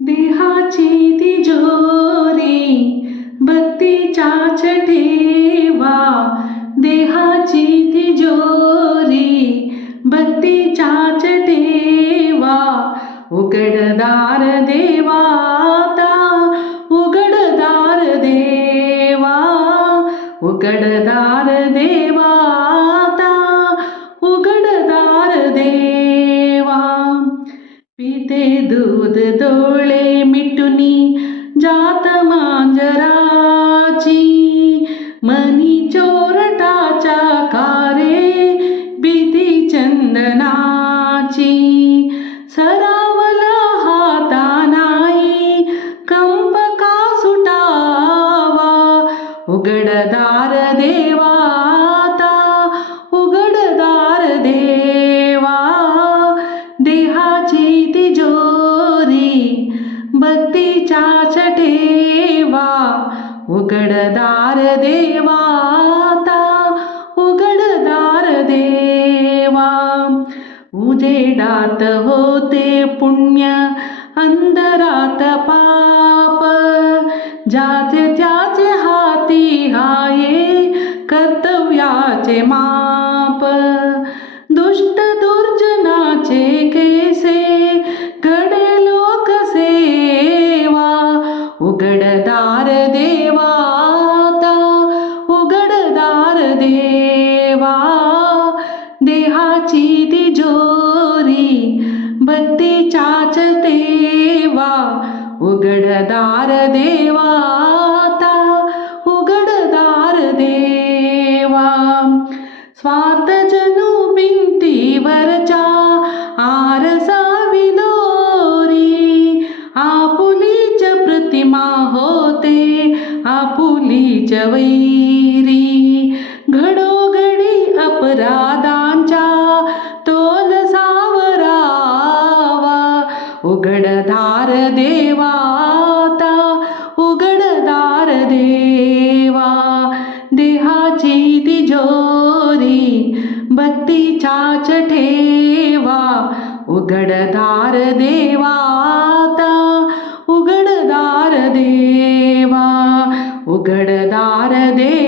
देहाची तिजोरी भक्तीच्याच ठेवा. देहाची तिजोरी भक्तीच्याच ठेवा. उघडदार देवाता, उघडदार देवा. उघडदार देवाता, उघडदार देवा. पिते दूध डोळे मिटुनी जात मांजराची. मनी चोरटाच्या कारे भीती चंदनाची. सरावला हाता नाही कंप का सुटावा. उघडदार देवाता, उघडदार देवा. देहाची तिजोरी भक्तीच्याच ठेवा. उघडदार देवाता, उघडदार देवा. उजेडात होते पुण्य, अंधारात पाप. ज्याचे त्याचे हाती हाये कर्तव्याचे माप. दुष्ट दुर्जनाचे कैसे घडे लोकसेवा. उघडदार देवाता, उघडदार देवा. देहाची तिजोरी भक्तीच्याच ठेवा. उघडदार देवाता, उघडदार देवा. स्वार्थ जणू भिंतीवरच्या आरसा विलोरी. आपुलीच प्रतिमा होते आपुलीच वैरी. घडोघडी अपराधांच्या तोल सावरावा. उघडदार देवाता, उघडदार देवा. देहाची तिजोरी भक्तीच्याच ठेवा. उघडदार देवाता, उघडदार देवा. उघडदार देवा.